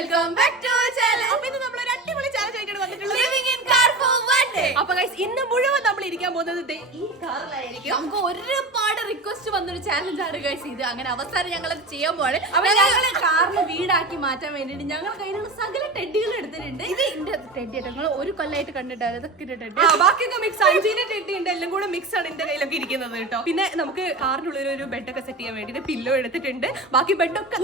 welcome back to our channel. അപ്പോൾ ഇന്ന് നമ്മൾ ഒരു അടിപൊളി ചാലഞ്ച് ആയിട്ടാണ് വന്നിട്ടുള്ളത്. Living in car for one day. അപ്പോൾ ഗയ്സ് ഇന്ന് മുഴുവൻ നമ്മൾ ഇരിക്കാൻ പോകുന്നത് ഈ കാറിലായിരിക്കും. നമുക്ക് ഒരുപാട് റിക്വസ്റ്റ് വന്നൊരു ചാലഞ്ച് ആണ് ഗയ്സ് ഇത്. അങ്ങനെ അവസാനം ഞങ്ങൾ അത് ചെയ്യാൻ പോവാണ്. അപ്പോൾ ഞങ്ങൾ കാറിന് വീടാക്കി മാറ്റാൻ വേണ്ടിയിട്ട് ഞങ്ങൾ കയ്യിലുള്ള സകല ടെഡികൾ എടുത്തിട്ടുണ്ട്. ഇത് എന്റെ ടെഡി ആയിട്ട് നിങ്ങൾ ഒരു കൊല്ലമായിട്ട് കണ്ടിട്ടാണ് ഇതൊക്കെ ടെഡി. ബാക്കിയൊക്കെ മിക്സ് അഞ്ചിന്റെ ടെഡി ഉണ്ട്, എല്ലാം കൂടെ മിക്സ് ആണ് എന്റെ കയ്യിലൊക്കെ ഇരിക്കുന്നത് കേട്ടോ. പിന്നെ നമുക്ക് കാറിനുള്ളിൽ ഒരു ബെഡൊക്കെ സെറ്റ് ചെയ്യാൻ വേണ്ടിയിട്ട് പില്ലോ എടുത്തിട്ടുണ്ട്. ബാക്കി ബെഡൊക്കെ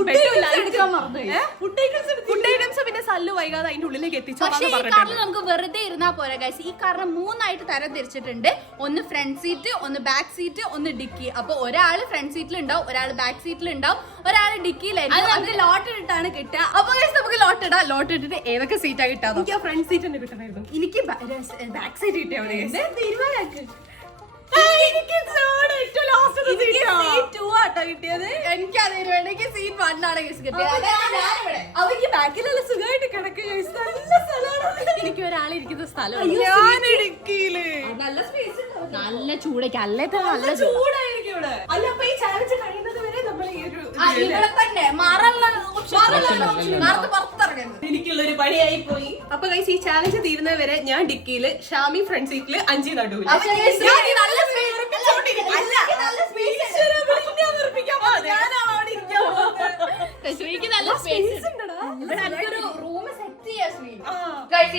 ഫുഡ് ഐറ്റംസ് പിന്നെ സല്ലു വൈകാതെ അതിന്റെ ഉള്ളിലേക്ക് എത്തിച്ചു. പക്ഷേ ഈ കാറിൽ നമുക്ക് വെറുതെ ഇരുന്നാ പോരാ ഗൈസ്. ഈ കാറിന് മൂന്നായിട്ട് തരം തിരിച്ചിട്ടുണ്ട്. ഒന്ന് ഫ്രണ്ട് സീറ്റ്, ഒന്ന് ബാക്ക് സീറ്റ്, ഒന്ന് ഡിക്കി. അപ്പൊ ഒരാള് ഫ്രണ്ട് സീറ്റിൽ ഉണ്ടാവും, ഒരാൾ ബാക്ക് സീറ്റിൽ ഉണ്ടാവും, ഒരാൾ ഡിക്കിയിലായിരിക്കും. നമുക്ക് ലോട്ട് ഇട്ടാണ് കിട്ടുക. അപ്പൊ ഗൈസ് നമുക്ക് ലോട്ട് ഇടാം. ലോട്ട് ഇട്ടിട്ട് ഏതൊക്കെ സീറ്റാ കിട്ടാം. എനിക്ക് ഫ്രണ്ട് സീറ്റ് തന്നെ കിട്ടണമായിരുന്നു. എനിക്ക് ബാക്ക് സീറ്റ് കിട്ടിയാൽ മതി. എനിക്ക് സീറ്റ് 1 ആണ് കിട്ടിയത്. അവർക്ക് ബാക്കിലുള്ള സുഖമായിട്ട് കിടക്കുക. എനിക്ക് ഒരാളിരിക്കുന്ന സ്ഥലം നല്ല സ്പേസ്, നല്ല ചൂടേക്ക് അല്ലേ നല്ല ചൂടായിരിക്കും ഇവിടെ. അല്ല അപ്പൊ ഈ ചാലഞ്ച് കഴിയുന്നത് വരെ നമ്മൾ ഈ ഒരു ഇവിടെ തന്നെ എനിക്കുള്ളൊരു പണിയായി പോയി. അപ്പൊ ഗൈസ് ഈ ചാലഞ്ച് തീരുന്നത് വരെ ഞാൻ ഡിക്കിയില്, ഷാമി ഫ്രണ്ട് സീറ്റില്, അഞ്ചി നടുവില്.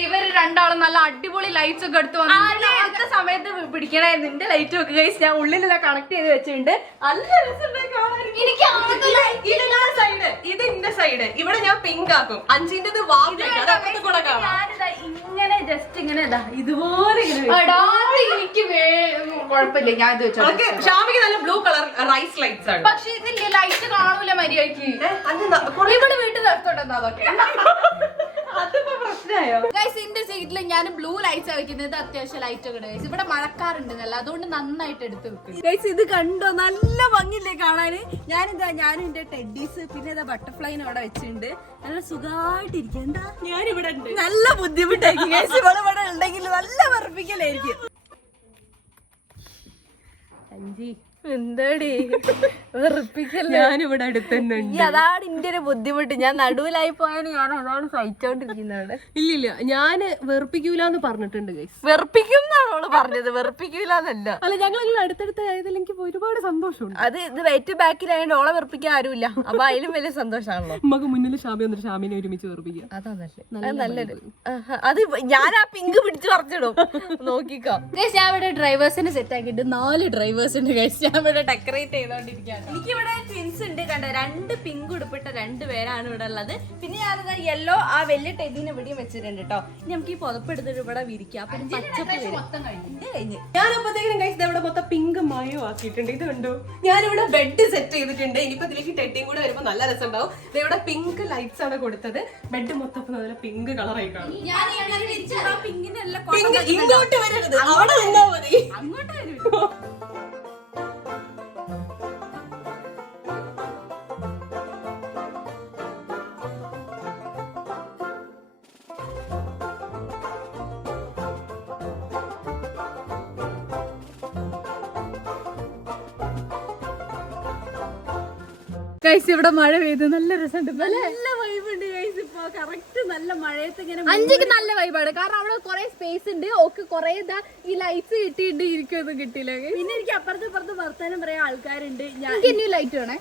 ഇവര് രണ്ടാളും നല്ല അടിപൊളി ലൈറ്റ്സ് ഒക്കെ എടുത്തു വന്നു. അടുത്ത സമയത്ത് പിടിക്കണേ നിന്റെ ലൈറ്റ് ഒക്കെ ഗൈസ് ഞാൻ ഉള്ളിലെല്ലാം കണക്ട് ചെയ്ത് വെച്ചിട്ടുണ്ട്. നല്ല ഇത് ഇന്റെ സൈഡ്, ഇവിടെ ഞാൻ പിങ്ക് ആക്കും. അഞ്ചിന്റെ ഞാനിതാ ഇങ്ങനെ ജസ്റ്റ് ഇങ്ങനെ ഇതുപോലെ എനിക്ക് കുഴപ്പമില്ല. ഞാൻ ഇത് വെച്ചോ. ഷാമിക്ക് നല്ല ബ്ലൂ കളർ റൈസ് ലൈറ്റ്സ് ആണ്. പക്ഷെ ഇതില്ലേ ലൈറ്റ് കാണൂല മര്യാദക്ക്. ഇവിടെ വീട്ടിൽ നിർത്തോണ്ടെന്നാ അതൊക്കെ. ഇന്റെ സീറ്റിൽ ഞാൻ ബ്ലൂ ലൈറ്റ്സ് വെക്കുന്നത്. അത്യാവശ്യം ലൈറ്റ് ഒക്കെ ഉണ്ട്. ഇവിടെ മഴക്കാറുണ്ട് അതുകൊണ്ട് നന്നായിട്ട് എടുത്ത് വെക്കും. ഇത് കണ്ടോ, നല്ല ഭംഗിയില്ലേ കാണാന്. ഞാനും എന്റെ ടെഡീസ് പിന്നെ ഇതാ ബട്ടർഫ്ലൈനെ അവിടെ വെച്ചിട്ടുണ്ട്. നല്ല സുഖമായിട്ടിരിക്കും. എന്താ ഞാനിവിടെ ഉണ്ട്. നല്ല ബുദ്ധിമുട്ടായിരിക്കും ഇവിടെ ഉണ്ടെങ്കിൽ നല്ല വെറുപ്പിക്കലായിരിക്കും. എന്താടി വെറുപ്പിക്കല്ലേ? ഞാനിവിടെ അടുത്തന്നെ. അതാണ് എന്റെ ഒരു ബുദ്ധിമുട്ട്. ഞാൻ നടുവിലായി പോയാണ്. ഞാൻ അതാണ് സഹിച്ചോണ്ടിരിക്കുന്നത്. ഇല്ലില്ല, ഞാന് വെറുപ്പിക്കൂലെന്ന് പറഞ്ഞിട്ടുണ്ട്. വെറുപ്പിക്കും എന്നാണ് അവള് പറഞ്ഞത്, വെറുപ്പിക്കൂലെന്നല്ല. അല്ല, ഞങ്ങൾ അടുത്തടുത്തായതിൽ എനിക്ക് ഒരുപാട് സന്തോഷമുണ്ട്. അത് ഇത് വെയിറ്റ് ബാക്കിലായതുകൊണ്ട് ഓളെ വെറുപ്പിക്കാൻ ആരുമില്ല. അപ്പൊ അതിലും വലിയ സന്തോഷമാണല്ലോ. നമുക്ക് മുന്നിൽ ഷാമി വന്നിട്ട് ഷാമിനെ ഒരുമിച്ച് വെറുപ്പിക്കാം. അതാണ് നല്ലൊരു. അത് ഞാൻ ആ പിങ്ക് പിടിച്ച് പറിച്ചിടും. നോക്കിക്കോ. ഞാൻ ഇവിടെ ഡ്രൈവേഴ്സിനെ സെറ്റ് ആക്കിയിട്ട് 4 ഡ്രൈവേഴ്സ് ഉണ്ട്. ഇവിടെ ഡെക്കറേറ്റ് ചെയ്തോണ്ടിരിക്കുകയാണ്. എനിക്കിവിടെ ട്വിൻസ് ഉണ്ട്. കണ്ടോ, 2 പിങ്ക് ഉടുപ്പിട്ട 2 പേരാണ് ഇവിടെ ഉള്ളത്. പിന്നെ ഞാനത് യെല്ലോ ആ വലിയ ടെഡിനെ ഇവിടെയും വെച്ചിട്ടുണ്ട് കേട്ടോ. ഇനി നമുക്ക് ഈ പുതപ്പെടുത്തിട്ട് ഇവിടെ വിരിക്കാം. ഞാനപ്പോഴത്തേക്കും കഴിച്ചത് ഇവിടെ മൊത്തം പിങ്ക് മയോ ആക്കിയിട്ടുണ്ട്. ഇത് കണ്ടോ, ഞാനിവിടെ ബെഡ് സെറ്റ് ചെയ്തിട്ടുണ്ട്. ഇനിയിപ്പോ ഇതിലേക്ക് ടെഡിയും കൂടെ വരുമ്പോ നല്ല രസം ഉണ്ടാവും. ഇവിടെ പിങ്ക് ലൈറ്റ്സ് ആണ് കൊടുത്തത്. ബെഡ് മൊത്തം നല്ല പിങ്ക് കളറായി കാണും. ഇങ്ങോട്ട് വരരുത്, അവിടെ നിന്നാ മതി. അങ്ങോട്ട് വരും. ഗൈസ് ഇവിടെ മഴ പെയ്തു. നല്ല രസമുണ്ട്. നല്ല വൈബുണ്ട് ഗൈസ്. ഇപ്പൊ കറക്റ്റ് നല്ല മഴയത്ത് ഇങ്ങനെ അഞ്ചിക്ക് നല്ല വൈബാണ്. കാരണം അവിടെ കുറെ സ്പേസ് ഉണ്ട്. ഓക്ക് കുറെ ഈ ലൈറ്റ്സ് കിട്ടിയിട്ട് ഇരിക്കൊന്നും കിട്ടിയില്ല. പിന്നെ എനിക്ക് അപ്പുറത്ത് ഇപ്പുറത്ത് വർത്താനം പറയാൻ ആൾക്കാരുണ്ട്. ലൈറ്റ് വേണേ.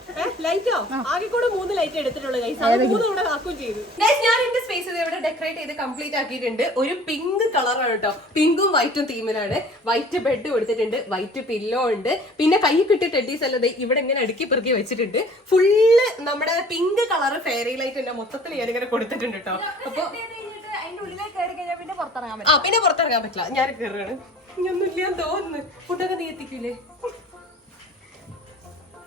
ലൈറ്റോ ആകെ കൂടെ 3 ലൈറ്റ് എടുത്തിട്ടുള്ളൂ ഗൈസ്. അത് 3 ഇവിടെ ആക്കുകയും ചെയ്തു. ഞാൻ എന്റെ സ്പേസ് ഇവിടെ ഡെക്കറേറ്റ് ചെയ്ത് കംപ്ലീറ്റ് ആക്കിയിട്ടുണ്ട്. ഒരു പിങ്ക് കളറാണ് കേട്ടോ. പിങ്കും വൈറ്റും തീമിലാണ്. വൈറ്റ് ബെഡ് കൊടുത്തിട്ടുണ്ട്, വൈറ്റ് പില്ലോ ഉണ്ട്. പിന്നെ കൈ കിട്ടിയ ടെഡീസ് അല്ലത് ഇവിടെ ഇങ്ങനെ അടുക്കി പെറുക്കി വെച്ചിട്ടുണ്ട്. ഫുള്ള് നമ്മുടെ പിങ്ക് കളർ ഫെയറി ലൈറ്റ് ഉണ്ട്. മൊത്തത്തിൽ ഞാനിങ്ങനെ കൊടുത്തിട്ടുണ്ട് കേട്ടോ. അപ്പൊ അതിന്റെ ഉള്ളിലേക്ക് കയറി കഴിഞ്ഞാൽ പിന്നെ പുറത്തിറങ്ങാൻ പറ്റില്ല. പിന്നെ പുറത്തിറങ്ങാൻ പറ്റില്ല. ഞാൻ കയറുകയാണ്. ഇനിയൊന്നും ഇല്ലാന്ന് തോന്നുന്നു. ഫുഡൊക്കെ നീ എത്തിക്കൂലേ?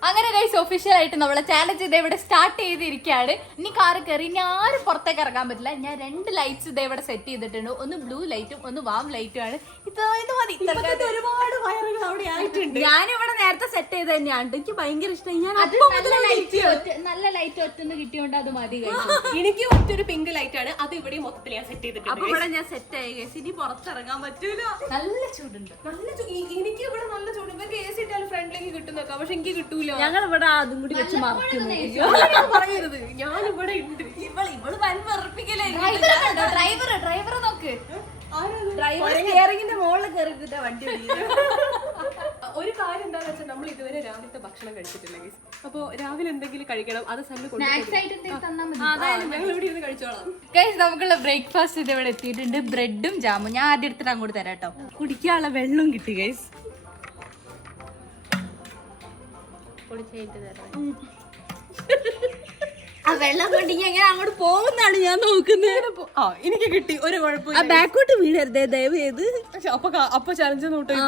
അങ്ങനെ ഗൈസ് ഒഫീഷ്യൽ ആയിട്ട് നമ്മളെ ചാലഞ്ച് ഇതേ ഇവിടെ സ്റ്റാർട്ട് ചെയ്തിരിക്കുകയാണ്. ഇനി കാറ് കയറി ഇനി ആരും പുറത്തേക്ക് ഇറങ്ങാൻ പറ്റില്ല. ഞാൻ 2 ലൈറ്റ്സ് ഇതേ ഇവിടെ സെറ്റ് ചെയ്തിട്ടുണ്ട്. ഒന്ന് ബ്ലൂ ലൈറ്റും ഒന്ന് വാം ലൈറ്റും ആണ്. ഇത് മതി. ഒരുപാട് വയറുകൾ അവിടെ ആയിട്ടുണ്ട്. ഞാനിവിടെ നേരത്തെ സെറ്റ് ചെയ്ത് തന്നെയാണ്. എനിക്ക് ഭയങ്കര ഇഷ്ടമായി. ഞാൻ നല്ല ലൈറ്റ് ഒറ്റന്ന് കിട്ടിയോണ്ട് അത് മതി. എനിക്ക് ഒറ്റൊരു പിങ്ക് ലൈറ്റ് ആണ്. അത് ഇവിടെ മൊത്തത്തിൽ ഞാൻ സെറ്റ് ചെയ്തിട്ടുണ്ട്. അപ്പൊ ഇവിടെ ഞാൻ സെറ്റ് ആയി ഗൈസ്. ഇനി പുറത്തിറങ്ങാൻ പറ്റൂല. നല്ല ചൂടുണ്ട്. എനിക്ക് ഇവിടെ നല്ല ചൂട്. ഇവർക്ക് AC ഇട്ടാലും ഫ്രണ്ടിലേക്ക് കിട്ടുന്നൊക്കെ, പക്ഷെ എനിക്ക് കിട്ടൂല. ഞങ്ങൾ ഇവിടെ അതും കൂടി വെച്ച് മറക്കുന്നു. പറയരുത്, ഞാനിവിടെ ഉണ്ട്. ഇവള് വൻ ഒരു കാര്യം എന്താന്ന് വെച്ചാൽ നമ്മൾ ഇതുവരെ രാവിലത്തെ ഭക്ഷണം കഴിച്ചിട്ടില്ല ഗൈസ്. അപ്പൊ രാവിലെ എന്തെങ്കിലും കഴിക്കണം, അത് സണ്ണ് ഞങ്ങൾ ഇവിടെ ഇരുന്ന് കഴിച്ചോളാം. നമുക്കുള്ള ബ്രേക്ക്ഫാസ്റ്റ് ഇത് ഇവിടെ എത്തിയിട്ടുണ്ട്. ബ്രെഡും ജാമും ഞാൻ ആദ്യം എടുത്തിട്ട് അങ്ങോട്ട് തരാം കേട്ടോ. കുടിക്കാനുള്ള വെള്ളവും കിട്ടി ഗൈസ്. ആ വെള്ളം കൊണ്ടെങ്കിൽ എങ്ങനെ അങ്ങോട്ട് പോകുന്നാണ് ഞാൻ നോക്കുന്നത്. എനിക്ക് കിട്ടി, ഒരു കുഴപ്പമില്ല. ബാക്കോട്ട് വീഴരുതേ ദയവ് ചെയ്ത്. അപ്പൊ ചലഞ്ച് നോട്ടായി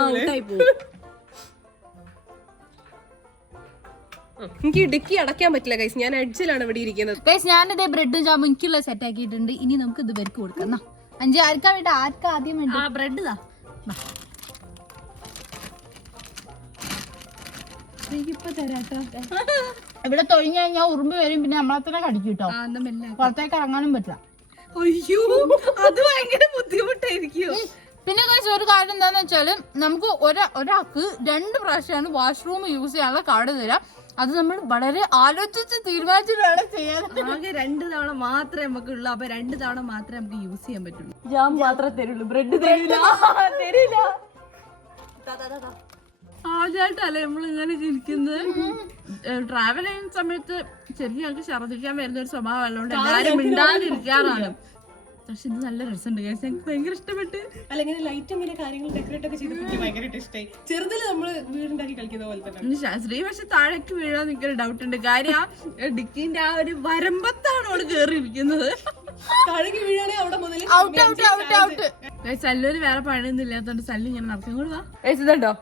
എനിക്ക് ഇടുക്കി അടയ്ക്കാൻ പറ്റില്ല ഗൈസ്. ഞാൻ എഡ്ജിലാണ് ഇവിടെ ഇരിക്കുന്നത്. ഗൈസ് ഞാനിതേ ബ്രെഡും ജാമും എനിക്കുള്ള സെറ്റ് ആക്കിയിട്ടുണ്ട്. ഇനി നമുക്ക് ഇത് പേർക്ക് കൊടുക്കാം. 5 ആർക്കാ വേണ്ട? ആർക്കാ ആദ്യം വേണ്ട? ബ്രെഡ് താ. ഇപ്പൊ തരാട്ടോ. ഇവിടെ തൊഴിഞ്ഞു കഴിഞ്ഞാൽ ഉറുമ്പ് വരും, പിന്നെ നമ്മളെ തന്നെ കടിക്കും കേട്ടോ. പുറത്തേക്ക് ഇറങ്ങാനും പറ്റില്ല. അയ്യോ, അത് ഭയങ്കര ബുദ്ധിമുട്ടായിരിക്കും. പിന്നെ ഒരു കാര്യം എന്താന്ന് വെച്ചാല് നമുക്ക് ഒരാൾക്ക് 2 പ്രാവശ്യമാണ് വാഷ്റൂം യൂസ് ചെയ്യാനുള്ള കാർഡ് തരാം. അത് നമ്മൾ വളരെ ആലോചിച്ച് തീരുമാനിച്ചിട്ടാണ് ചെയ്യാൻ. ആകെ 2 തവണ മാത്രമേ നമുക്ക് ഉള്ളൂ. അപ്പൊ 2 തവണ മാത്രമേ നമുക്ക് യൂസ് ചെയ്യാൻ പറ്റുള്ളൂ. ജാം മാത്രമേ തരുള്ളൂ, ബ്രെഡ് തരില്ല. ആദ്യമായിട്ടല്ലേ നമ്മൾ ഇങ്ങനെ ചിരിക്കുന്നത്. ട്രാവൽ ചെയ്യുന്ന സമയത്ത് ശരിക്കും ഞങ്ങൾക്ക് ഛർദ്ദിക്കാൻ വരുന്ന ഒരു സ്വഭാവം ഉള്ളതുകൊണ്ട് എല്ലാവരും മിണ്ടാതിരിക്കാറാണ്. പക്ഷെ ഇത് നല്ല രസമുണ്ട്, എനിക്ക് ഭയങ്കര ഇഷ്ടപ്പെട്ട്. അല്ലെങ്കിൽ ലൈറ്റും ഇങ്ങനെ കാര്യങ്ങൾ ഡെക്കറേറ്റ് ഒക്കെ ചെയ്ത് ഭയങ്കരമായിട്ട് ഇഷ്ടമായി. ചെറുതിൽ നമ്മള് വീടുണ്ടാക്കി കളിക്കുന്ന പോലെ തന്നെ. ശ്രീ പക്ഷെ താഴേക്ക് വീഴാൻ എനിക്കൊരു ഡൗട്ട് ഉണ്ട്. കാര്യം ആ ഡിക്കിന്റെ ആ ഒരു വരമ്പത്താണ് അവള് കേറിയിരിക്കുന്നത്. താഴേക്ക് വീഴാണെങ്കിൽ അവിടെ മുതൽ സല്ലൂര് വേറെ പണിയൊന്നും ഇല്ലാത്തോണ്ട് സല്ലു ഞാൻ നടക്കും കൂടെ ഇതുണ്ടോ.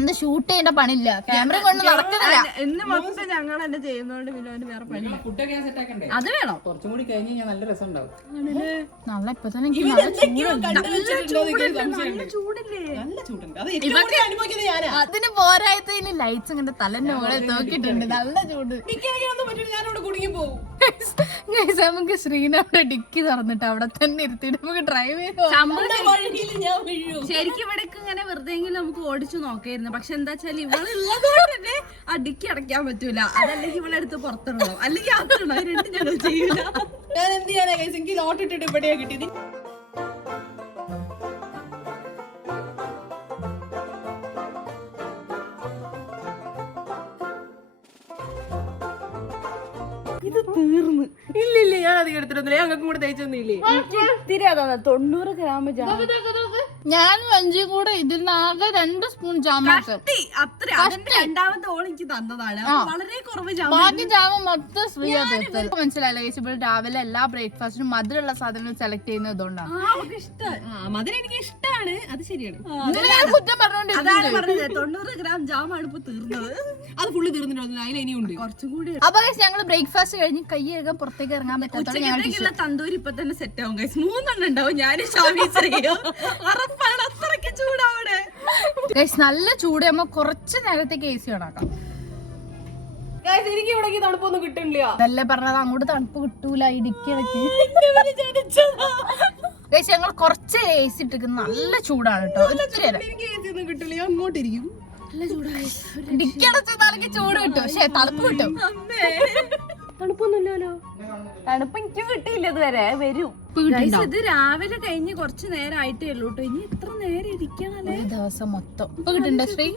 എന്താ ഷൂട്ട് ചെയ്യേണ്ട പണിയില്ല, ക്യാമറ കൊണ്ട് നടക്കുന്നില്ല. എന്ന് മൊത്തം ഞങ്ങൾ തന്നെ ചെയ്യുന്നോണ്ട് പിന്നെ വേറെ പണി. അത് വേണോ? കുറച്ചും കൂടി കഴിഞ്ഞ് കഴിഞ്ഞാൽ നല്ല രസം ഉണ്ടാവും. നല്ല ഇപ്പൊ തന്നെ അതിന് പോരായത്ത് ഇനി ലൈറ്റ്സ് ഇങ്ങനെ തലന്റെ മുകളിൽ നോക്കിയിട്ടുണ്ട്. നല്ല ചൂട്. നമുക്ക് ശ്രീനവിടെ ഡിക്കി തുറന്നിട്ട് അവിടെ തന്നെ ഇരുത്തിട്ട് നമുക്ക് ഡ്രൈവ് ചെയ്ത് ശരിക്കും ഇവിടെ ഇങ്ങനെ വെറുതെ നമുക്ക് ഓടിച്ചു നോക്കായിരുന്നു. പക്ഷെ എന്താ വെച്ചാൽ ഇവളുള്ളതുകൊണ്ട് തന്നെ ആ ഡിക്കി അടയ്ക്കാൻ പറ്റൂല. അതല്ലെങ്കിൽ ഇവളെടുത്ത് പുറത്തിടണം, അല്ലെങ്കിൽ അകത്തിടണം. അത് രണ്ടും ഞങ്ങൾ ചെയ്യൂല. ഞാൻ എന്ത് ചെയ്യാനാ ഗൈസ്, എനിക്ക് ലോട്ട് ഇട്ടിട്ട് ഇവിടെയാ കിട്ടിയത്. ഇത് തീർന്ന്. ഇല്ലില്ല, ഞാൻ അധികം എടുത്തിട്ടൊന്നുമില്ല. ഞങ്ങൾക്കും കൂടെ തയ്ച്ചൊന്നുമില്ലേ. ഇത്തിരി അതാ 90 ഗ്രാം ജാം. ഞാനും 5 കൂടെ ഇതിനാകെ 2 സ്പൂൺ ജാം. രണ്ടാമത്തെ ഓൾ എനിക്ക് തന്നതാണ്. വളരെ കുറവ് ജാം. ബാക്കി ജാമ മൊത്തം ശ്രീയാ തീർത്തത്. മനസ്സിലായില്ല ഗൈസ്, ഇവിടെ രാവിലെ എല്ലാ ബ്രേക്ക്ഫാസ്റ്റിനും മധുരമുള്ള സാധനങ്ങൾ സെലക്ട് ചെയ്യുന്നത് ഇതുകൊണ്ടാണ്. മധുരം എനിക്ക് ഇഷ്ടമാണ്, അത് ശരിയാണ്. കുറ്റം പറഞ്ഞോണ്ട് 90 ഗ്രാം ജാമാണ് ഇപ്പൊ തീർന്നത്. അത് ഫുള്ള് തീർന്നിട്ടുണ്ടോ? അതിൽ ഇനിയുണ്ട് കുറച്ചും കൂടി. അപ്പൊ ഞങ്ങള് ബ്രേക്ക്ഫാസ്റ്റ് കഴിഞ്ഞ് കൈ കഴുകാൻ പുറത്തേക്ക് ഇറങ്ങാൻ പറ്റാത്ത തന്തൂരി ഇപ്പൊ തന്നെ സെറ്റ് ആവും ഗൈസ്. 3 ഉണ്ടാവും. ഞാൻ ഉറപ്പാണ്, അത്രയ്ക്ക് ചൂടാവിടെ. നല്ല ചൂട്. നമ്മ കുറച്ച് നേരത്തേക്ക് AC ഓണാക്കാം. എനിക്ക് ഇവിടെ തണുപ്പൊന്നും കിട്ടില്ല. അതല്ലേ പറഞ്ഞത്, അങ്ങോട്ട് തണുപ്പ് കിട്ടൂല. ഇടുക്കിടക്ക് ഞങ്ങൾ കുറച്ച് AC ഇട്ടിരിക്കും. നല്ല ചൂടാണ് കേട്ടോ. കിട്ടില്ല, അങ്ങോട്ടിരിക്കും. നല്ല ചൂടാണ്. ഇടുക്കിടച്ച് ചൂട് കിട്ടും, പക്ഷെ തണുപ്പ് കിട്ടും. തണുപ്പൊന്നുമില്ലല്ലോ. തണുപ്പ് എനിക്ക് കിട്ടിയില്ല ഇതുവരെ. വരും. ഇത് രാവിലെ കഴിഞ്ഞ് കുറച്ച് നേരം ആയിട്ടേ ഉള്ളൂ കേട്ടോ. ഇനി എത്ര നേരം ഇരിക്കണല്ലേ ദിവസം മൊത്തം. ഇപ്പൊ കിട്ടുന്നുണ്ടോ ശ്രീ?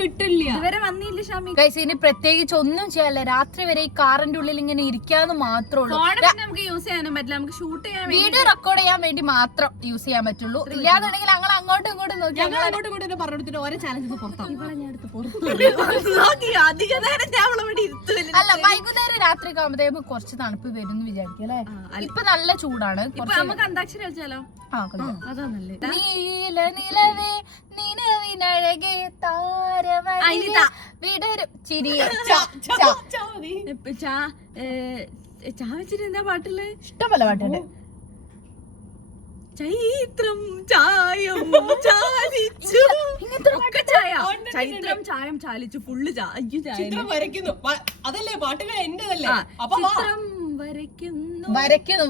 കിട്ടില്ല, ഇതുവരെ വന്നില്ല ഷാമി. ഇനി പ്രത്യേകിച്ച് ഒന്നും ചെയ്യാല്ല. രാത്രി വരെ ഈ കാറിന്റെ ഉള്ളിൽ ഇങ്ങനെ ഇരിക്കാന്ന് മാത്രമേ ഉള്ളൂ. നമുക്ക് യൂസ് ചെയ്യാനും പറ്റില്ല. നമുക്ക് ഷൂട്ട് ചെയ്യാൻ, വീഡിയോ റെക്കോർഡ് ചെയ്യാൻ വേണ്ടി മാത്രം യൂസ് ചെയ്യാൻ പറ്റുള്ളൂ. ഇല്ലാന്നുണ്ടെങ്കിൽ ഞങ്ങൾ അങ്ങോട്ടും ഇങ്ങോട്ടും നോക്കി അങ്ങോട്ടും ഇങ്ങോട്ടും പറഞ്ഞെടുത്തിട്ട് ഓരോ ചാനലിൽ പുറത്താണ്. അല്ല, വൈകുന്നേരം രാത്രി ആകുമ്പോഴത്തേക്കും കുറച്ച് തണുപ്പ് വരും എന്ന് വിചാരിക്കും അല്ലെ. ഇപ്പൊ നല്ല ചൂടാണ്. നമുക്ക് അന്താക്ഷരി വെച്ചാലോ? അതാ നല്ലത്. നീല നിലവേ നിലവിനഴകെ താരമഴ വിടരും ചിരിയ ചാ വെച്ചിട്ട് എന്താ പാട്ടില്? ഇഷ്ടമല്ല പാട്ടുണ്ട്. ചൈത്രം ചായം ചാലിച്ചു. ചൈത്രം ചായം ചാലിച്ചു. ഫുള്ള് ചിത്രം വരയ്ക്കുന്നു. അതല്ലേ പാട്ടുകൾ എന്റേതല്ലേ. ചിത്രം വരയ്ക്കുന്നു.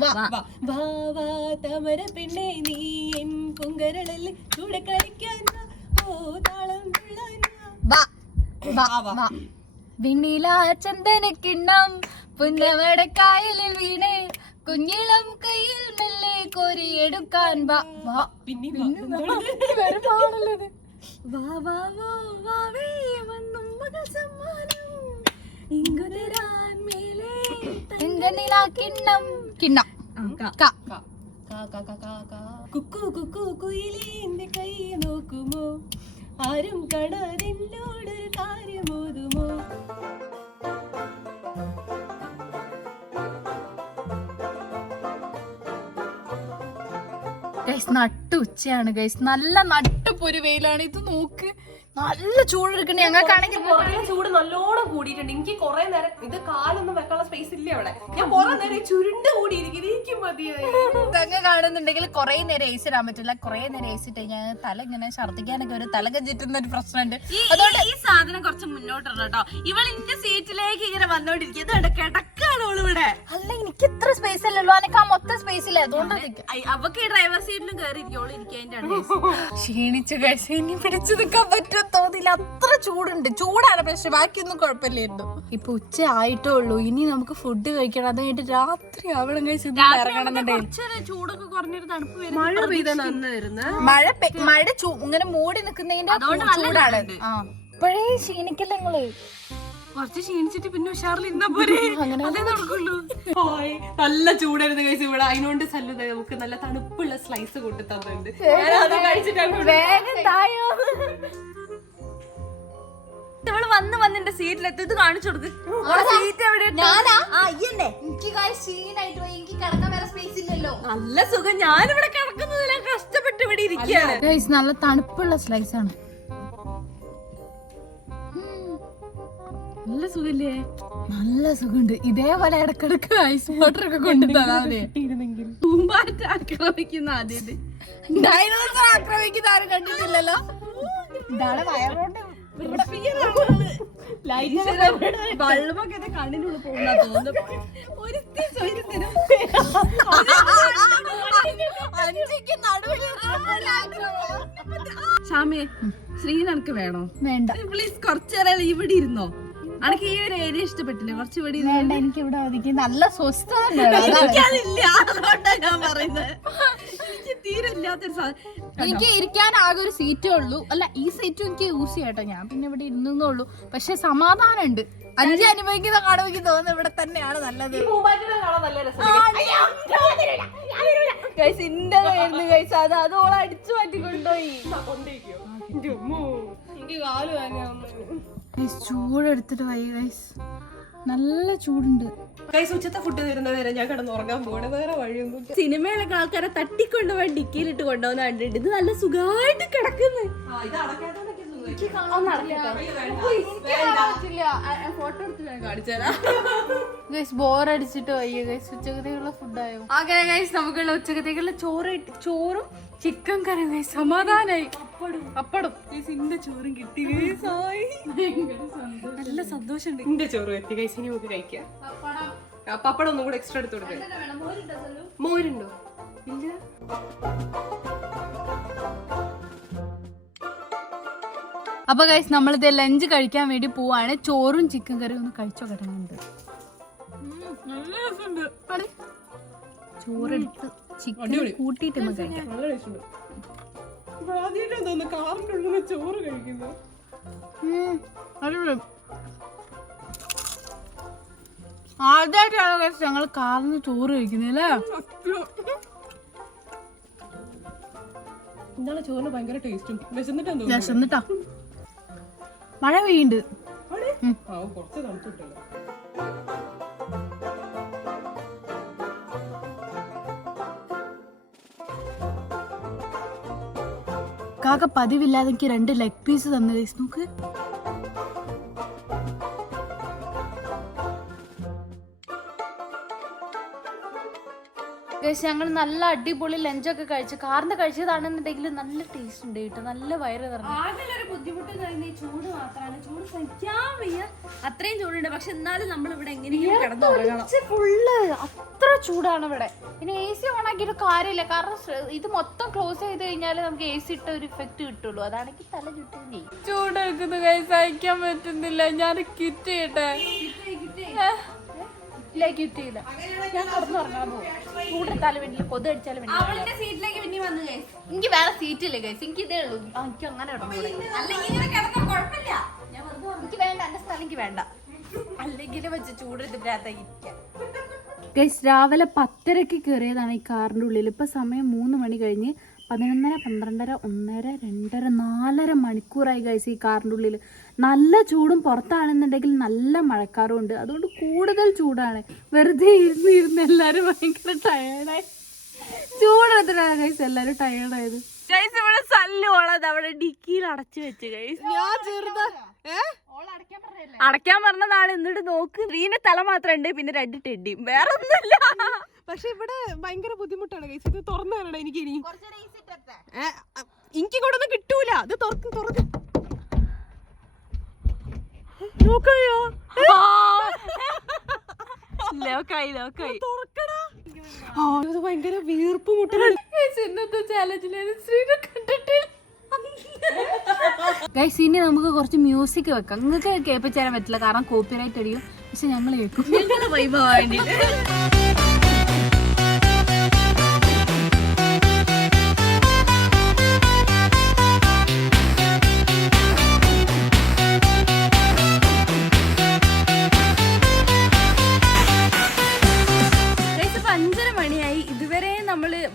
തമര പെണ്ണെ നീ എൻ പൊങ്കരളല്ലേ ചൂടെ കളിക്കാൻ വിണ്ണില ചന്ദന കിണ്ണം പുന്നമടക്കായലിൽ വീണേ കുഞ്ഞിളം കയ്യിൽ മെല്ലെ കോരിയെടുക്കാൻ വാ വാ കിണ്ണം കിണ്ണം കുക്കു കുക്കു കുയിലിന്റെ കൈ നോക്കുമോ ആരും കാണാതെന്നോടൊരു കാര്യമോതുമോ. ഗൈസ് നട്ടു ഉച്ചയാണ് ഗൈസ്, നല്ല നട്ടുപൊരു വെയിലാണ്. ഇത് നോക്ക്, നല്ല ചൂടെടുക്കണേ. ഞങ്ങൾക്കാണെങ്കിൽ ചൂട് നല്ലോണം കൂടിയിട്ടുണ്ട്. എനിക്ക് കൊറേ നേരം ഇത് കാലൊന്നും വെക്കാനുള്ള സ്പേസ് ഇല്ല അവിടെ. ഞാൻ കൊറേ നേരം ചുരുണ്ട് കൂടിയിരിക്കും. എനിക്ക് മതിയായി. തെങ്ങ് കാണുന്നുണ്ടെങ്കിൽ കുറെ നേരം ഏസി ഇടാൻ പറ്റില്ല. കുറെ നേരം ഏസി ഇട്ട് കഴിഞ്ഞാൽ തല ഇങ്ങനെ ഛർദ്ദിക്കാനൊക്കെ ഒരു തല കഞ്ചിറ്റുന്ന ഒരു പ്രശ്നമുണ്ട്. അതുകൊണ്ട് ഈ സാധനം കുറച്ച് മുന്നോട്ടുള്ള കേട്ടോ. ഇവൾ ഇന്റെ സീറ്റിലേക്ക് ഇങ്ങനെ വന്നോണ്ടിരിക്കുന്നത് കിടക്കാണ് ഇവിടെ. അല്ല, എനിക്ക് ഇത്ര സ്പേസ് അല്ലല്ലോ, എനിക്ക് ആ മൊത്തം സ്പേസ് ഇല്ല. അതുകൊണ്ട് അവക്ക് ഈ ഡ്രൈവർ സീറ്റിലും കയറി ഇരിക്കോളൂ. ഇരിക്കാൻ ക്ഷീണിച്ചു കഴിച്ച് ഇനി പിടിച്ചു നിൽക്കാൻ പറ്റുമോ തോന്നില്ല. അത്ര ചൂടുണ്ട്. ചൂടാണ് പ്രശ്നം, ബാക്കിയൊന്നും കുഴപ്പമില്ലായിരുന്നു. ഇപ്പൊ ഉച്ച ആയിട്ടേ ഉള്ളൂ. ഇനി നമുക്ക് ഫുഡ് കഴിക്കണം. അത് കഴിഞ്ഞിട്ട് രാത്രി അവിടെ കഴിച്ച് ഇറങ്ങണമെന്നുണ്ടെങ്കിൽ ചൂടൊക്കെ കുറഞ്ഞൊരു തണുപ്പ് മഴ പെയ്ത മഴ ഇങ്ങനെ മൂടി നിൽക്കുന്നതിന്റെ ചൂടാണ്. ഇപ്പോഴേ ക്ഷീണിക്കല്ലേ നിങ്ങള്? കുറച്ച് ക്ഷീണിച്ചിട്ട് പിന്നെ ഉഷാറിലിരുന്നാ പോരെ, അതേ നടക്കുള്ളൂ. നല്ല ചൂടായിരുന്നു കഴിച്ചു ഇവിടെ. അതിനോണ്ട് സല്ലുത നമുക്ക് നല്ല തണുപ്പുള്ള സ്ലൈസ് കൊണ്ടു തന്നിട്ടുണ്ട്. ഇവള് വന്നിന്റെ സീറ്റിലെത്തി. ഇത് കാണിച്ചു കൊടുക്ക്. സീറ്റ് എവിടെ? നല്ല സുഖം. ഞാനിവിടെ കിടക്കുന്നതില്ല, കഷ്ടപ്പെട്ട് ഇവിടെ ഇരിക്കുകയാണ്. നല്ല തണുപ്പുള്ള സ്ലൈസ് ആണ്. നല്ല സുഖല്ലേ? നല്ല സുഖമുണ്ട്. ഇതേപോലെ ഇടക്കിടക്ക് ഐസ് വാട്ടർ ഒക്കെ കൊണ്ടുതന്നെ. പൂമ്പാറ്റ ആക്രമിക്കുന്ന ആദ്യം ഡൈനോസർ ആക്രമിക്കുന്ന ആരും കണ്ടിട്ടില്ലല്ലോ. ഇതാണ് വയറുകൊണ്ട് ബൾബൊക്കെ കണ്ണിനുള്ളിൽ പോകുന്ന തോന്നുന്നു. ഷാമിയെ, ശ്രീ നിനക്ക് വേണോ? വേണ്ട പ്ലീസ്. കുറച്ചേരം ഇവിടെ ഇരുന്നോ. എനിക്ക് ഈ ഒരു ഏരിയ ഇഷ്ടപ്പെട്ടില്ല. കുറച്ച് ഇവിടെ വേണ്ട, എനിക്ക് ഇവിടെ ഒതുക്കി നല്ല സ്വസ്ഥത. അതുകൊണ്ടാ ഞാൻ പറയുന്നത്. എനിക്ക് തീരെ ഇല്ലാത്തൊരു സാധനം. എനിക്ക് ഇരിക്കാൻ ആകെ ഒരു സീറ്റേ ഉള്ളൂ. അല്ല, ഈ സീറ്റും എനിക്ക് യൂസ് ചെയ്യട്ടോ. ഞാൻ പിന്നെ ഇവിടെ ഇരുന്നേ ഉള്ളൂ. പക്ഷെ സമാധാനം ഉണ്ട്. അഞ്ച് അനുഭവിക്കുന്ന കാണുമെങ്കിൽ തോന്നുന്നു ഇവിടെ തന്നെയാണ് നല്ലത്. അത് ഓളെ അടിച്ചു മാറ്റി കൊണ്ടുപോയി. ചൂടെടുത്തിട്ട് പോയി ഗൈസ്. നല്ല ചൂടുണ്ട്. ഉച്ചത്തെ ഫുഡ് തരുന്നവരെ ഞാൻ കിടന്നുറങ്ങാൻ പോകണേ. വേറെ വഴിയൊന്നും. സിനിമയിലൊക്കെ ആൾക്കാരെ തട്ടിക്കൊണ്ടുപോയി ഡിക്കിയിലിട്ട് കൊണ്ടുപോകുന്ന കണ്ടിട്ട് ഇത് നല്ല സുഖമായിട്ട് കിടക്കുന്നു. ബോറടിച്ചിട്ട് വയ്യ ഗൈസ്. ഉച്ചക്കത്തേക്കുള്ള ഫുഡായോ? അങ്ങനെ ഗൈസ് നമുക്കുള്ള ഉച്ചക്കത്തേക്കുള്ള ചോറും ചിക്കൻ കറി ഗൈസ്. സമാധാനായി. അപ്പടും ഇന്റെ ചോറും കിട്ടി. നല്ല സന്തോഷമുണ്ട്. ഇന്റെ ചോറ് എത്തി ഗൈസ്. ഇനി നമുക്ക് കഴിക്കാം. പപ്പടം ഒന്നും കൂടെ എക്സ്ട്രാ എടുത്ത് കൊടുക്കാം. മോരുണ്ടോ? ഇല്ല. അപ്പൊ ഗൈസ് നമ്മളിത് ലഞ്ച് കഴിക്കാൻ വേണ്ടി പോവാണ്. ചോറും ചിക്കൻ കറിയും ഒന്ന് കഴിച്ചോ കിട്ടുന്നുണ്ട്. ചോറെടുത്ത് ചിക്കൻ കൂട്ടിയിട്ട് കഴിക്കാം. ചോറ് കഴിക്കുന്നു. ആദ്യമായിട്ടാണ് ഗൈസ് ഞങ്ങൾ കാറിന് ചോറ് കഴിക്കുന്നല്ലേ. എന്താണ് ചോറിന് ഭയങ്കര ടേസ്റ്റും. വിശന്നിട്ടാ. മഴ പെയ്യുന്നുണ്ട്. കുറച്ച് തണുത്തിട്ടല്ലോ. കാക്ക പതിവില്ലാതെ എനിക്ക് 2 ലെഗ് പീസ് തന്നു ഗൈസ്. നോക്ക്. ഞങ്ങൾ നല്ല അടിപൊളി ലഞ്ചൊക്കെ കഴിച്ചു. കാറിന് കഴിച്ചതാണെന്നുണ്ടെങ്കിൽ നല്ല ടേസ്റ്റ് ഉണ്ട് കേട്ടോ. നല്ല വയറ് നിറഞ്ഞു. ആകെ ഒരു ബുദ്ധിമുട്ട് പറയുന്നത് ചൂട് മാത്രമാണ്. ചൂട് സഹിക്കാൻ വയ്യ. അത്രയും ചൂടുണ്ട്. പക്ഷെ എന്നാലും നമ്മൾ ഇവിടെ എങ്ങനെയും കിടന്നുറങ്ങണം. ഫുള്ള് അത്ര ചൂടാണ് ഇവിടെ. പിന്നെ എ സി ഓൺ ആക്കിയിട്ട് കാര്യമില്ല. കാരണം ഇത് മൊത്തം ക്ലോസ് ചെയ്ത് കഴിഞ്ഞാൽ നമുക്ക് എ സി ഇട്ട ഒരു ഇഫക്റ്റ് കിട്ടുള്ളൂ. അതാണെങ്കിൽ തല ചുറ്റും ചൂടെടുക്കുന്നു. സഹിക്കാൻ പറ്റുന്നില്ല. ഞാൻ കിറ്റ് ചെയ്യട്ടെ. സീറ്റിലേക്ക് ഇട്ടില്ല. ഞാൻ കിടന്നുറങ്ങാൻ പോകും. ചൂടെടുത്താലും വേണ്ടില്ല, കൊതു അടിച്ചാലും വേണ്ടില്ല. അവളുടെ സീറ്റിലേക്ക് പിന്നെ വന്നു ഗൈസ്. എനിക്ക് വേറെ സീറ്റില്ലേ ഗൈസ്, എനിക്ക് ഇതേ ഉള്ളൂ. എനിക്ക് അങ്ങനെ കിടന്നു. അല്ലെങ്കിൽ ഇങ്ങനെ കിടക്കാൻ കുഴപ്പമില്ല. എനിക്ക് വേണ്ട, എന്റെ സ്ഥലം എനിക്ക് വേണ്ട. അല്ലെങ്കിൽ വെച്ച് ചൂടെടുത്ത് പ്രാർത്ഥിക്കാം. ഗൈസ് രാവിലെ 10:30 കയറിയതാണ് ഈ കാറിൻ്റെ ഉള്ളിൽ. ഇപ്പം സമയം 3 മണി കഴിഞ്ഞ് 11:30, 12:30, 1:30, 2:30, 4:30 മണിക്കൂറായി ഗൈസ് ഈ കാറിൻ്റെ ഉള്ളിൽ. നല്ല ചൂടും പുറത്താണെന്നുണ്ടെങ്കിൽ നല്ല മഴക്കാറും ഉണ്ട്. അതുകൊണ്ട് കൂടുതൽ ചൂടാണ്. വെറുതെ ഇരുന്ന് എല്ലാവരും ഭയങ്കര ടയേർഡായി. ചൂടെടുത്തിട്ടാണ് ഗൈസ് എല്ലാവരും ടയേർഡായത്. ഗൈസ് ഇവിടെ സല്ലോളത് അവിടെ ഡിക്കിയിൽ അടച്ചു വെച്ച് ഗൈസ്. ഞാൻ ചെറുതാ അടയ്ക്കാൻ പറഞ്ഞതാണ്. എന്നിട്ട് നോക്ക്, റീന്റെ തല മാത്രം ഉണ്ട്, പിന്നെ 2 ടെഡിയും, വേറെ ഒന്നുമില്ല. പക്ഷെ ഇവിടെ ഭയങ്കര ബുദ്ധിമുട്ടാണ് ഗൈസ്. ഇത് തുറന്നു തരണം എനിക്ക്. ഇനി എനിക്ക് കൂടെ ഒന്നും കിട്ടൂല. ഇത് തുറന്ന് നോക്കായോ? ഭയങ്കര വീർപ്പ് മുട്ടലാണ്. ഇന്നത്തെ ചാലഞ്ചിലാണ് ശ്രീനെ കണ്ടിട്ടില്ല. ഗൈസ് ഇനി നമുക്ക് കുറച്ച് മ്യൂസിക് വെക്കാം. നിങ്ങൾക്ക് കേൾപ്പിച്ചാൻ പറ്റില്ല, കാരണം കോപ്പിറൈറ്റ് അടിയും. പക്ഷെ ഞങ്ങൾ കേൾക്കും വൈഭവം വേണ്ടിട്ട്.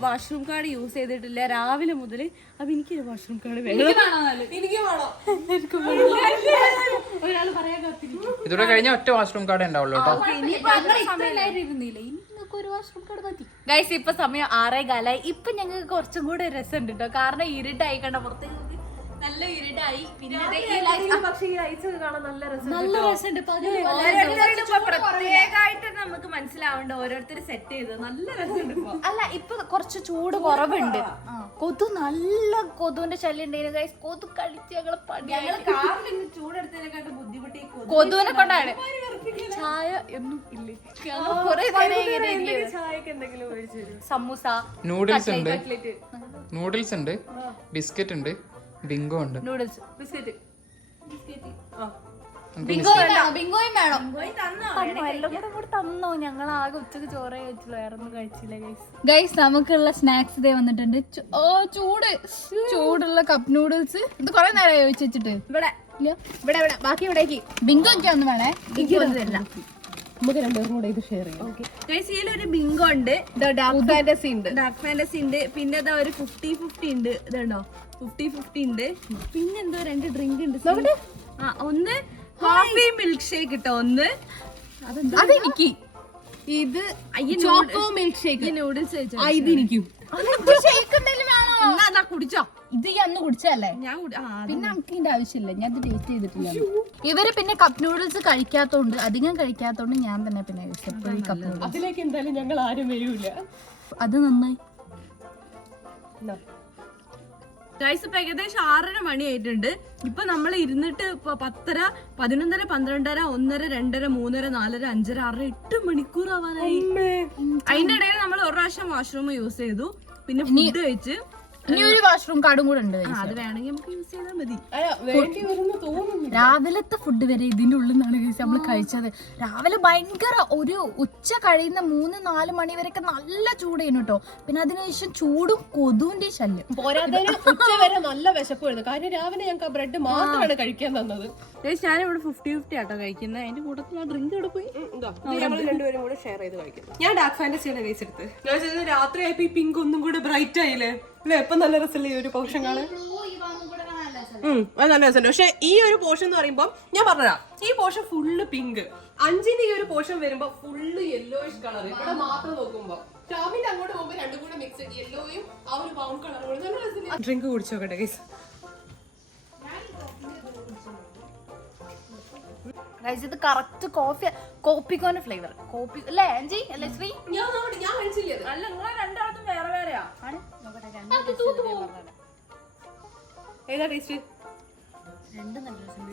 വാഷ്റൂം കാർഡ് യൂസ് ചെയ്തിട്ടില്ല രാവിലെ മുതൽ. അപ്പൊ എനിക്കൊരു വാഷ്റൂം കാർഡ് വേണം. ഇതോടെ കഴിഞ്ഞ ഒറ്റ വാഷ്റൂം കാർഡ് ഉണ്ടാവുള്ളൂ കേട്ടോ. ഗൈസ് ഇപ്പൊ സമയം 6:15. ഇപ്പൊ ഞങ്ങൾക്ക് കുറച്ചും കൂടെ രസമുണ്ട് കേട്ടോ, കാരണം ഇരുട്ടായി കണ്ട പുറത്തേക്ക് നല്ല ഇരുട്ടായി. പിന്നെ നല്ല രസമുണ്ട്. പ്രത്യേകമായിട്ട് നമുക്ക് മനസ്സിലാവണ്ട ഓരോരുത്തർ സെറ്റ് ചെയ്ത് നല്ല രസമുണ്ട്. അല്ല ഇപ്പൊ കുറച്ച് ചൂട് കുറവുണ്ട്. കൊതു നല്ല കൊതുവിന്റെ ശല്യം ഉണ്ടായിരുന്നു ഗൈസ്. കൊതു കഴിച്ച് ഞങ്ങള് കാറിൽ ചൂടെടുത്തതിനെക്കാട്ട് ബുദ്ധിമുട്ടി കൊതുവിനെ കൊണ്ടാണ്. ചായ ഒന്നും ഇല്ലേ, ചായക്ക് എന്തെങ്കിലും സമൂസ, നൂഡിൽസ് ഉണ്ട്, ബിസ്ക്കറ്റ് ഉണ്ട്, ബിങ്കോ ഉണ്ട്. നൂഡിൽസ്, ബിസ്ക്കറ്റ് ബിങ്കോയും വേണം. എല്ലാം കൂടെ തന്നോ. ഞങ്ങൾ ആകെ ഉച്ചക്ക് ചോറേ കഴിച്ചില്ല, വേറെ ഒന്നും കഴിച്ചില്ല ഗൈസ്. ഗൈസ് നമുക്കുള്ള സ്നാക്സ് ഇതേ വന്നിട്ടുണ്ട്. ചൂടുള്ള കപ്പ് നൂഡിൽസ്. ഇത് കൊറേ നേരം ചോദിച്ചു വെച്ചിട്ട് ഇവിടെ ബാക്കി ഇവിടേക്ക് ബിങ്കോ എനിക്ക് ഒന്ന് വേണേ. നമുക്ക് രണ്ടുപേരും കൂടെ ഇത് ഷെയർ ചെയ്യാം. ഇതിലൊരു ബിങ്കോ ഉണ്ട്, ഡാർക്ക് ഫാന്റസി ഉണ്ട്, പിന്നെ ഇതാ ഒരു 50-50 ഉണ്ട്. ഇതുണ്ടോ 50-50 ഉണ്ട്. പിന്നെ എന്തോ 2 ഡ്രിങ്ക് ഉണ്ട്. ഒന്ന് കോഫി മിൽക്ക് ഷേക്ക് കിട്ടോ. ഒന്ന് അതെനിക്ക്. ഇത് ചോക്കോ മിൽക്ക് ഷേക്ക്. നൂഡിൽസ് ഇതെനിക്കും കുടിച്ചോ. ഇത് ഞാൻ അന്ന് കുടിച്ചല്ലേ. പിന്നെ നമുക്ക് ഇതിന്റെ ആവശ്യമില്ല, ഞാൻ ഇത് ടേസ്റ്റ് ചെയ്തിട്ടില്ല. ഇവര് പിന്നെ കപ്പ് നൂഡിൽസ് കഴിക്കാത്തോണ്ട്, അധികം കഴിക്കാത്തോണ്ട് ഞാൻ തന്നെ പിന്നെ കപ്പ് നൂഡിൽസ്. അതിലേക്ക് എന്തായാലും ഞങ്ങൾ ആരും വരൂല. അത് നന്നായി. ഗൈസ് ഇപ്പൊ ഏകദേശം 6:30 മണിയായിട്ടുണ്ട്. ഇപ്പൊ നമ്മൾ ഇരുന്നിട്ട് 10:30, 11:30, 12:30, 1:30, 2:30, 3:30, 4:30, 5:30, 6:30, 8 മണിക്കൂർ ആവാനായി. അതിന്റെ ഇടയിൽ നമ്മൾ ഒരു പ്രാവശ്യം വാഷ്റൂം യൂസ് ചെയ്തു, പിന്നെ ഫുഡ് കഴിച്ച്. ഇനി ഒരു വാഷ്റൂം കാർഡും കൂടെ ഉണ്ട്. അത് വേണമെങ്കിൽ നമുക്ക് യൂസ് ചെയ്താൽ മതി. രാവിലത്തെ ഫുഡ് വരെ ഇതിന്റെ ഉള്ളിൽ നിന്നാണ് നമ്മൾ കഴിച്ചത്. രാവിലെ ഭയങ്കര ഒരു ഉച്ച കഴിയുന്ന 3-4 മണി വരെയൊക്കെ നല്ല ചൂടായിരുന്നു കേട്ടോ. പിന്നെ അതിനുശേഷം ചൂടും കൊതുവിന്റെ ശല്യം. പോരാത്തതിന് ഉച്ച വരെ നല്ല വിശപ്പായിരുന്നു. കാര്യം രാവിലെ ഞങ്ങൾക്ക് ബ്രെഡ് മാത്രമാണ് കഴിക്കാൻ തന്നത്. ഞാനിവിടെ 50-50 ആട്ടോ കഴിക്കുന്നത്. അതിന്റെ കൂട്ടത്തിൽ ആ ഡ്രിങ്ക് ഇവിടെ പോയി ഞങ്ങൾ രണ്ടുപേരും കൂടെ ഷെയർ ചെയ്ത് കഴിക്കും. ഞാൻ ഡാർക്ക് ഫാന്റസിയാണ് കഴിച്ച് എടുത്ത്. ഞാൻ ചെയ്തത് രാത്രി ആയപ്പോ ഈ പിങ്ക് ഒന്നും കൂടെ ബ്രൈറ്റ് ആയില്ലേ. എപ്പൊ നല്ല രസമല്ലേ ഈ ഒരു പോർഷൻ കാണാൻ. അത് നല്ല രസമുണ്ട്. പക്ഷെ ഈ ഒരു പോർഷൻ എന്ന് പറയുമ്പോൾ ഞാൻ പറഞ്ഞതാ, ഈ പോർഷൻ ഫുള്ള് പിങ്ക്. 5-ന്റെ ഈ ഒരു പോർഷൻ വരുമ്പോ ഫുള്ള് യെല്ലോയിഷ് കളർ. ഇവിടെ മാത്രം നോക്കുമ്പോ ഷാമിന്റെ അങ്ങോട്ട് പോകുമ്പോ രണ്ടും കൂടെ മിക്സ് യെല്ലോയും ആ ഒരു ബ്രൗൺ കളറും നല്ല രസമില്ല. ഡ്രിങ്ക് കുടിച്ചോക്കട്ടെ ഗൈസ്. ഇത് കറക്റ്റ് കോപ്പിക്കോന്റെ ഫ്ലേവർ. കോപ്പി അല്ലേ ആൻജി? അല്ലേ ശ്രീ? ഞാൻ കഴിച്ചില്ല. അല്ല നിങ്ങളെ രണ്ടാളും വേറെ വേറെയാ. ഏതാ ടേസ്റ്റ്? രണ്ടും നല്ല രസം.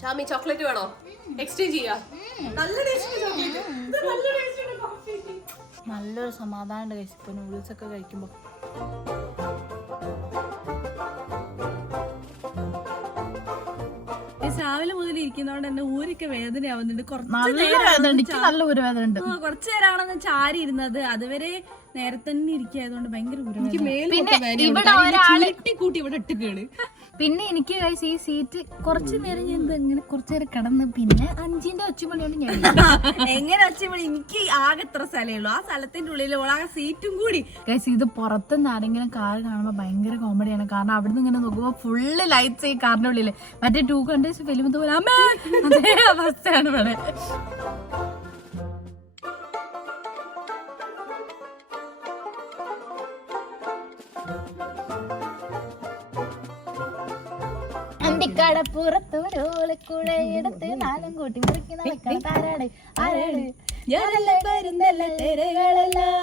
ഷാമി ചോക്ലേറ്റ് വേണോ? എക്സ്ചേഞ്ച് ചെയ്യാ. നല്ല ടേസ്റ്റ്. നല്ലൊരു സമാധാനം കഴിച്ചു നൂഡിൽസ് ഒക്കെ കഴിക്കുമ്പോ. രാവിലെ മുതൽ ഇരിക്കുന്നോണ്ട് തന്നെ ഊരൊക്കെ വേദനയാവുന്നുണ്ട്. നല്ല വേദന ഉണ്ട്, എനിക്ക് നല്ല ഒരു വേദന ഉണ്ട്. കുറച്ചു നേരമാണെന്ന് ചാരി ഇരുന്നത്, അതുവരെ നേരെ തന്നെ ഇരിക്കായതുകൊണ്ട് ഭയങ്കര കൂട്ടി ഇവിടെ ഇട്ടുകയാണ്. പിന്നെ എനിക്ക് ഈ സീറ്റ് കുറച്ചു നേരം ഞാൻ ഇങ്ങനെ കുറച്ചു നേരം കിടന്ന് പിന്നെ 5ന്റെ ഒച്ചമണിയോണ്ട് ഞാൻ എങ്ങനെ ഒച്ചമണി, എനിക്ക് ആകെ എത്ര സ്ഥലമേ ഉള്ളൂ, ആ സ്ഥലത്തിന്റെ ഉള്ളിൽ ആ സീറ്റും കൂടി. ഇത് പുറത്തുനിന്ന് ആരെങ്കിലും കാർ കാണുമ്പോൾ ഭയങ്കര കോമഡിയാണ്. കാരണം അവിടുന്ന് ഇങ്ങനെ നോക്കുമ്പോൾ ഫുള്ള് ലൈറ്റ്സ് ഈ കാറിന്റെ ഉള്ളില്. മറ്റേ 2 കണ്ടേഴ്സ് ഫിലിം പോലെ അമ്മേ അതേ അവസ്ഥയാണ് ഇവിടെ. അന്തിക്കടപ്പുറത്തോരോളക്കുഴയെടുത്ത് 4 കൂട്ടി മുറിക്കുന്ന ആരാണ് ആരാണ് ഞാനെല്ലാം വരുന്നല്ല തിരകളെല്ലാം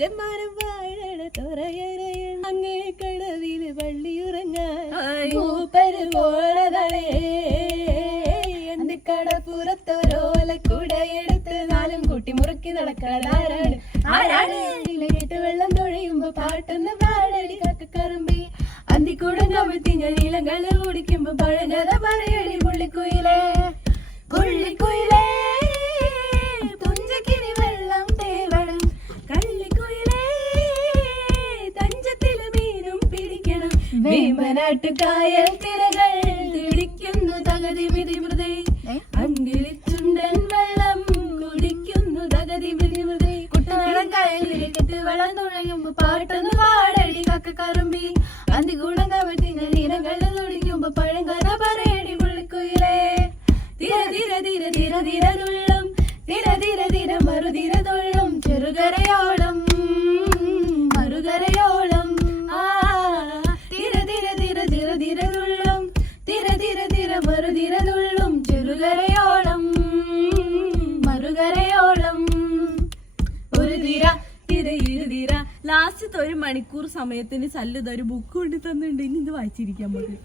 ചെമ്മാനം വാഴ അങ്ങേ കടവില് വള്ളിയുറങ്ങാൻ അന്തിക്കടപ്പുറത്തോരോലക്കുടയെടുത്ത് 4 കൂട്ടി മുറുക്കി നടക്കാൻ ആരാണ് ആരാണ് കേട്ട് വെള്ളം തൊഴയുമ്പോ പാട്ടൊന്ന് പാടടി കക്കറുമ്പി അന്തിക്കൂടം കമഴ്ത്തി ഞാൻ നീലങ്ങള് കുടിക്കുമ്പോ പഴകഥ പറയടി പുള്ളിക്കുയിലേ പുള്ളിക്കുയിലേ തുഞ്ചക്കിനി വെള്ളം തേവണം കള്ളിക്കുയിലേ തഞ്ചത്തില് മീനും പിടിക്കണം വേമ്പനാട്ടുകായൽ തിരകൾ തിടിക്കുന്നു തകതി മിതിമൃതേ അങ്കിളിച്ചുണ്ടൻ വെള്ളം കുടിക്കുന്നു തകതി മിതിമൃതേ കുട്ടനാടൻ കായലിലേക്കിട്ട് വെള്ളം തുഴയുമ്പോ പാട്ടൊന്ന് പാടടി കക്കറുമ്പി അന്തികൂടം കമഴ്ത്തി ഞാൻ നീലങ്ങള് തുടിക്കുമ്പോ പഴങ്കഥ പറയടി പുള്ളിക്കുയിലേ തിര തിര തിര തിര തിര തുള്ളും തിര തിര തിര മറുതിര തുള്ളും ചെറുകരയോളം മറുകരയോളം തിര തിര തിര തിര തിര തുള്ളും തിര തിര തിര മറുതിര തുള്ളും ചെറുകരയോളം മറുകരയോളം ഒരു തിര തിര ഇരുതിര. ലാസ്റ്റത്തെ 1 മണിക്കൂർ സമയത്തിന് സല്ലുത ഒരു ബുക്ക് കൊണ്ട് തന്നിട്ടുണ്ട്. ഇനി ഇത് വായിച്ചിരിക്കാൻ മതി.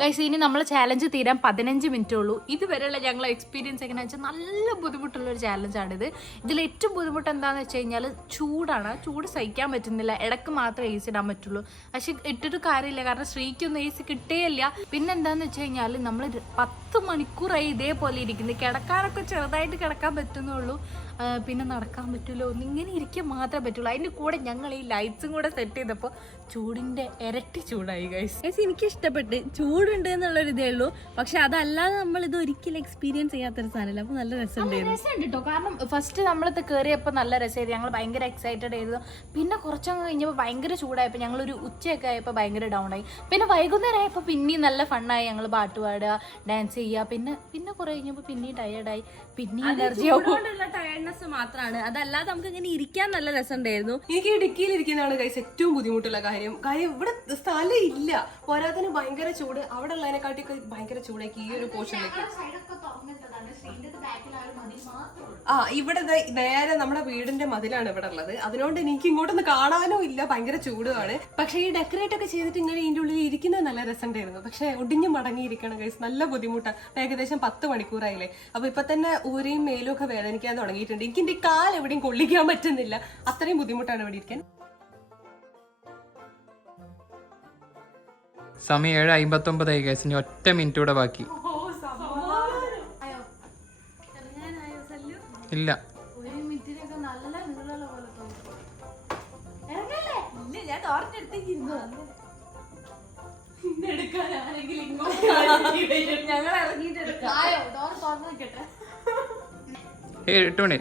ഗൈസ് ഇനി നമ്മൾ ചാലഞ്ച് തീരാൻ 15 മിനിറ്റേ ഉള്ളൂ. ഇതുവരെയുള്ള ഞങ്ങളെ എക്സ്പീരിയൻസ് എങ്ങനെയാണെന്ന് വെച്ചാൽ നല്ല ബുദ്ധിമുട്ടുള്ളൊരു ചാലഞ്ചാണിത്. ഇതിൽ ഏറ്റവും ബുദ്ധിമുട്ട് എന്താണെന്ന് വെച്ച് കഴിഞ്ഞാൽ ചൂടാണ്. ചൂട് സഹിക്കാൻ പറ്റുന്നില്ല. ഇടയ്ക്ക് മാത്രമേ എ സി ഇടാൻ പറ്റുള്ളൂ. പക്ഷെ ഇട്ടിട്ട് കാര്യമില്ല, കാരണം ശ്രീക്കൊന്നും എ സി കിട്ടേയില്ല. പിന്നെ എന്താണെന്ന് വെച്ച് കഴിഞ്ഞാൽ നമ്മൾ 10 മണിക്കൂറായി ഇതേപോലെ ഇരിക്കുന്നത്. കിടക്കാനൊക്കെ ചെറുതായിട്ട് കിടക്കാൻ പറ്റുന്നുള്ളൂ, പിന്നെ നടക്കാൻ പറ്റുമല്ലോ, ഇങ്ങനെ ഇരിക്കാൻ മാത്രമേ പറ്റുള്ളൂ. അതിൻ്റെ കൂടെ ഞങ്ങൾ ഈ ലൈറ്റ്സും കൂടെ സെറ്റ് ചെയ്തപ്പോൾ ചൂടിൻ്റെ ഇരട്ടി ചൂടായി ഗൈസ്. എനിക്ക് ഇഷ്ടപ്പെട്ട് ചൂടുണ്ട് എന്നുള്ളൊരു ഇതേ ഉള്ളൂ. പക്ഷെ അതല്ലാതെ നമ്മൾ ഇത് ഒരിക്കലും എക്സ്പീരിയൻസ് ചെയ്യാത്തൊരു സാധനമല്ല. അപ്പോൾ നല്ല രസമുണ്ട് കേട്ടോ. കാരണം ഫസ്റ്റ് നമ്മളത് കയറിയപ്പോൾ നല്ല രസമായിരുന്നു, ഞങ്ങൾ ഭയങ്കര എക്സൈറ്റഡ് ആയിരുന്നു. പിന്നെ കുറച്ചങ്ങ് കഴിഞ്ഞപ്പോൾ ഭയങ്കര ചൂടായപ്പോൾ ഞങ്ങളൊരു ഉച്ചയൊക്കെ ആയപ്പോൾ ഭയങ്കര ഡൗൺ ആയി. പിന്നെ വൈകുന്നേരം ആയപ്പോൾ പിന്നെയും നല്ല ഫണ്ണായി. ഞങ്ങൾ പാട്ട് പാടുക, ഡാൻസ് ചെയ്യുക. പിന്നെ കുറെ കഴിഞ്ഞപ്പോൾ പിന്നെയും ടയേർഡായി, പിന്നെയും എനർജി ടയർഡ്നെസ് മാത്രമാണ്. അതല്ലാതെ നമുക്ക് ഇങ്ങനെ ഇരിക്കാൻ നല്ല രസമുണ്ടായിരുന്നു. എനിക്ക് ഇടുക്കിയിൽ ഇരിക്കുന്നതാണ് ഗൈസ് ഏറ്റവും ബുദ്ധിമുട്ടുള്ള കാര്യം. ഇവിടെ സ്ഥലം ഇല്ല, പോരാത്തിന് ഭയങ്കര ചൂട്. അവിടെ ഉള്ളതിനെക്കാട്ടിയൊക്കെ ഭയങ്കര ചൂടാക്കി ഈ ഒരു പോർഷനിലേക്ക്. ഇവിടെ നേരെ നമ്മുടെ വീടിന്റെ മതിലാണ് ഇവിടെ ഉള്ളത്. അതുകൊണ്ട് എനിക്ക് ഇങ്ങോട്ടൊന്ന് കാണാനും ഇല്ല, ഭയങ്കര ചൂടുമാണ്. പക്ഷെ ഈ ഡെക്കറേറ്റ് ഒക്കെ ചെയ്തിട്ട് ഇങ്ങനെ ഇതിന്റെ ഉള്ളിൽ ഇരിക്കുന്നത് നല്ല രസമുണ്ടായിരുന്നു. പക്ഷെ ഒടിഞ്ഞു മടങ്ങിയിരിക്കണം ഗൈസ്, നല്ല ബുദ്ധിമുട്ടാണ്. ഏകദേശം 10 മണിക്കൂറായില്ലേ. അപ്പൊ ഇപ്പൊ തന്നെ ഊരയും മേലും ഒക്കെ വേദനിക്കാൻ തുടങ്ങിയിട്ടുണ്ട്. എനിക്ക് എന്റെ കാൽ എവിടെയും കൊള്ളിക്കാൻ പറ്റുന്നില്ല, അത്രയും ബുദ്ധിമുട്ടാണ് ഇവിടെ ഇരിക്കാൻ. സമയം 7:59 ഗൈസ്. ഇനി 1 മിനിറ്റ് കൂടെ ബാക്കി. ഇല്ല ഞങ്ങൾ ഇറങ്ങിയിട്ട് 8 മണി.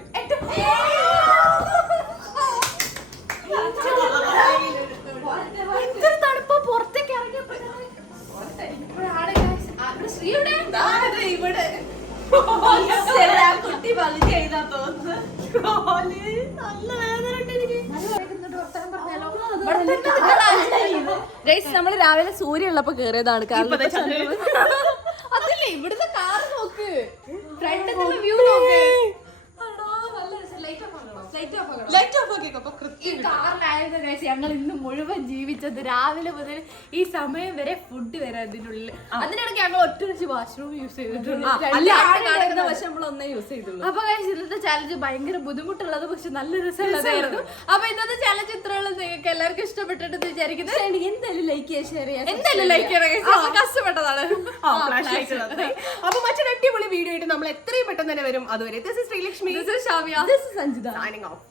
പുറത്തേക്ക് കുട്ടി പകുതി ചെയ്താ തോന്നുന്നു. നമ്മള് രാവിലെ സൂര്യ ഉള്ളപ്പോ കേറിയതാണ്. അതല്ലേ ഇവിടുത്തെ കാർ നോക്ക്, ഫ്രണ്ട് വ്യൂ നോക്ക്. ലൈറ്റ് ഓഫ് നോക്കിയേക്കും അപ്പൊ കൃത്യം ഈ കാറിലായിരുന്നു കഴിച്ച് ഞങ്ങൾ ഇന്ന് മുഴുവൻ ജീവിച്ചത്. രാവിലെ മുതൽ ഈ സമയം വരെ ഫുഡ് വരെ അതിനുള്ളിൽ. അതിനിടയ്ക്ക് ഞങ്ങൾ ഒറ്റ വാഷ്റൂം യൂസ് ചെയ്തിട്ടുണ്ട്. പക്ഷെ നമ്മൾ ഒന്നേ യൂസ് ചെയ്തുള്ളൂ. അപ്പൊ കഴിച്ച് ഇന്നത്തെ ചാലഞ്ച് ഭയങ്കര ബുദ്ധിമുട്ടുള്ളത് പക്ഷെ നല്ല രസമുള്ളതായിരുന്നു. അപ്പൊ ഇന്നത്തെ ചാലഞ്ച് ഇത്രയുള്ളത് നിങ്ങൾക്ക് എല്ലാവർക്കും ഇഷ്ടപ്പെട്ടിട്ട് വിചാരിക്കുന്നത്. എന്തായാലും ലൈക്ക് ചെയ്യാൻ ഷെയർ ചെയ്യാൻ എന്തായാലും ലൈക്ക് ചെയ്യണം, കഷ്ടപ്പെട്ടതാണ്. അപ്പൊ മറ്റൊരു അടിപൊളി വീഡിയോ ആയിട്ട് നമ്മൾ എത്രയും പെട്ടെന്ന് തന്നെ വരും. അതുവരെ this is Sreelakshmi, This is Shavya. This is Sanjita. signing off.